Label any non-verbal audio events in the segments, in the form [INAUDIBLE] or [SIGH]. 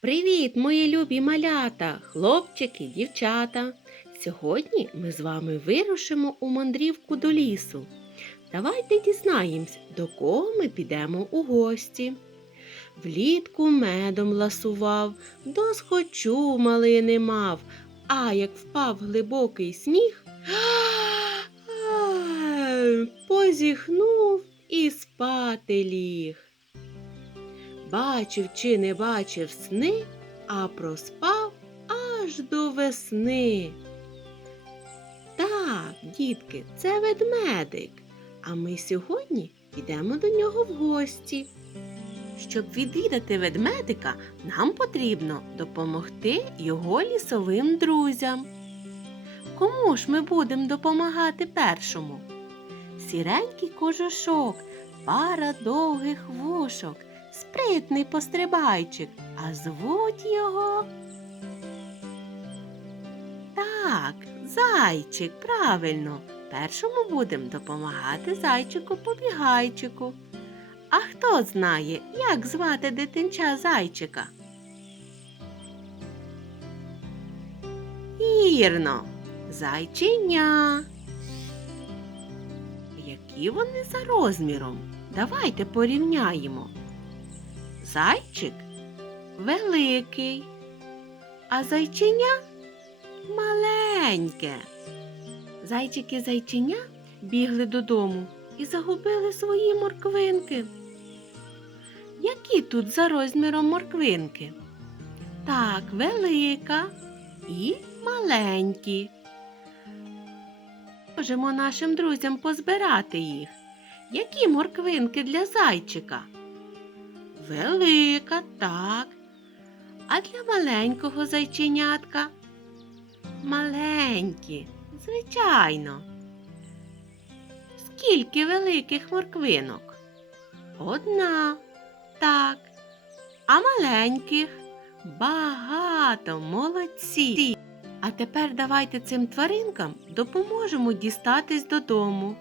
Привіт, мої любі малята, хлопчики, дівчата. Сьогодні ми з вами вирушимо у мандрівку до лісу. Давайте дізнаємось, до кого ми підемо у гості. Влітку медом ласував, досхочу малини мав, а як впав глибокий сніг, [GASPS] позіхнув і спати ліг. Бачив чи не бачив сни, а проспав аж до весни. Так, дітки, це ведмедик. А ми сьогодні підемо до нього в гості. Щоб відвідати ведмедика, нам потрібно допомогти його лісовим друзям. Кому ж ми будемо допомагати першому? Сіренький кожушок, пара довгих вушок, спритний пострибайчик, а звуть його. Так, зайчик, правильно. Першому будемо допомагати зайчику побігайчику. А хто знає, як звати дитинча зайчика? Вірно, зайчиня. Які вони за розміром? Давайте порівняємо. Зайчик великий, а зайчиня маленьке. Зайчик і зайчиня бігли додому і загубили свої морквинки. Які тут за розміром морквинки? Так, велика і маленькі. Можемо нашим друзям позбирати їх. Які морквинки для зайчика? Велика, так. А для маленького зайченятка? Маленькі, звичайно. Скільки великих морквинок? Одна, так. А маленьких? Багато, молодці. А тепер давайте цим тваринкам допоможемо дістатись додому.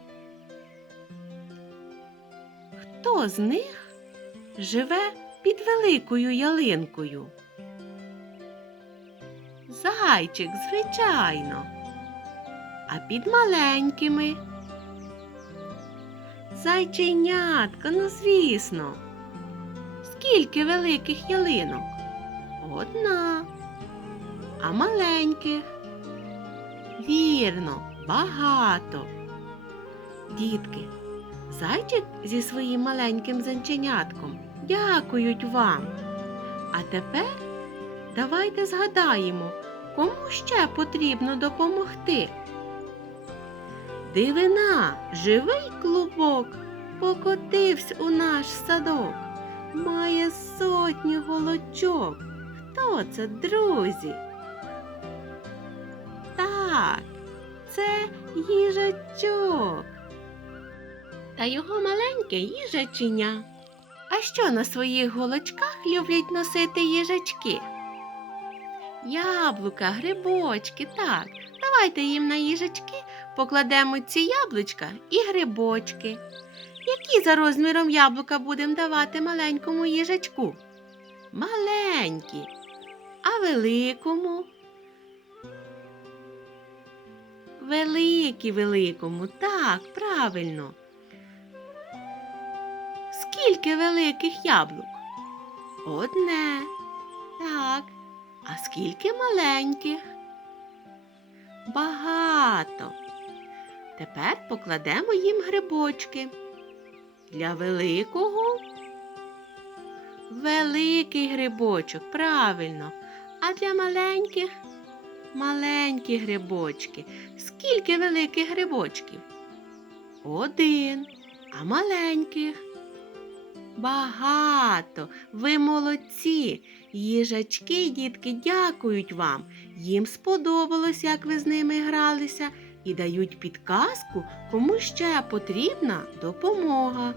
Хто з них живе під великою ялинкою? Зайчик, звичайно. А під маленькими? Зайченятка, ну звісно. Скільки великих ялинок? Одна. А маленьких? Вірно, багато. Дітки, зайчик зі своїм маленьким зайченятком дякують вам. А тепер давайте згадаємо, кому ще потрібно допомогти. Дивина, живий клубок, покотився у наш садок, має сотню голочок. Хто це, друзі? Так, це їжачок. Та його маленьке їжаченя. А що на своїх голочках люблять носити їжачки? Яблука, грибочки, так. Давайте їм на їжачки покладемо ці яблучка і грибочки. Які за розміром яблука будемо давати маленькому їжачку? Маленькі, а великому? Великі великому, так, правильно. Скільки великих яблук? Одне. Так. А скільки маленьких? Багато. Тепер покладемо їм грибочки. Для великого великий грибочок, правильно. А для маленьких маленькі грибочки. Скільки великих грибочків? Один. А маленьких? Багато. Ви молодці. Їжачки, дітки, дякують вам. Їм сподобалось, як ви з ними гралися, і дають підказку, кому ще потрібна допомога.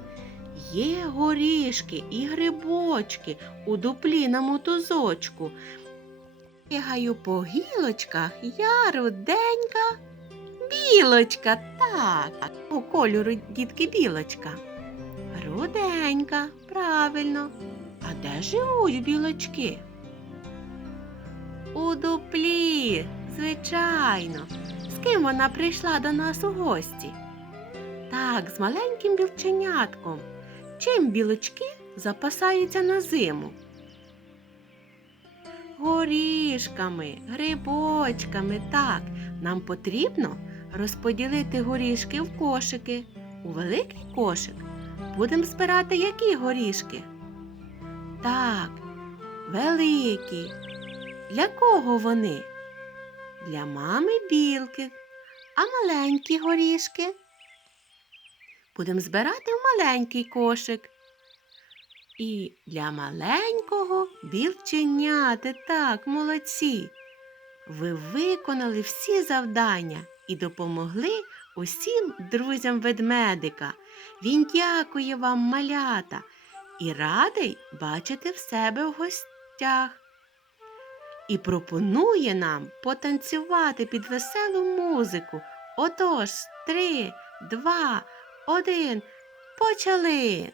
Є горішки і грибочки у дуплі на мотузочку. Бігаю по гілочках, я руденька, білочка, так, у кольору дітки білочка. Руденька, правильно. А де живуть білочки? У дуплі, звичайно. З ким вона прийшла до нас у гості? Так, з маленьким білченятком. Чим білочки запасаються на зиму? Горішками, грибочками, так. Нам потрібно розподілити горішки в кошики. У великий кошик будемо збирати які горішки? Так, великі. Для кого вони? Для мами білки, а маленькі горішки. Будемо збирати в маленький кошик. І для маленького білченяти, так, молодці. Ви виконали всі завдання і допомогли усім друзям ведмедика. Він дякує вам, малята, і радий бачити в себе в гостях. І пропонує нам потанцювати під веселу музику. Отож, три, два, один, почали!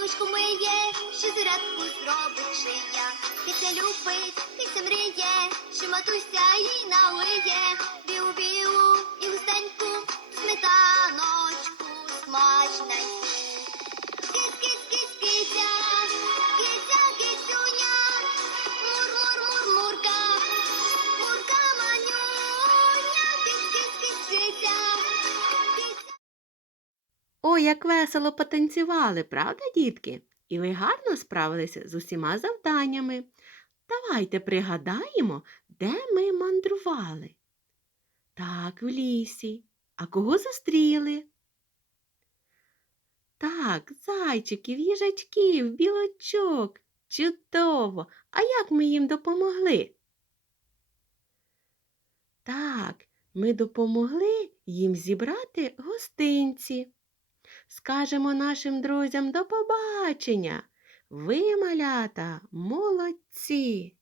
Лишку миє, що зарядку зробить шия. після любить, після мріє, що матуся їй налиє. Білу-білу Ой, як весело потанцювали, правда, дітки? І ви гарно справилися з усіма завданнями. Давайте пригадаємо, де ми мандрували. Так, в лісі. А кого зустріли? Так, зайчиків, їжачків, білочок. Чудово! А як ми їм допомогли? Так, ми допомогли їм зібрати гостинці. Скажемо нашим друзям до побачення. Ви, малята, молодці!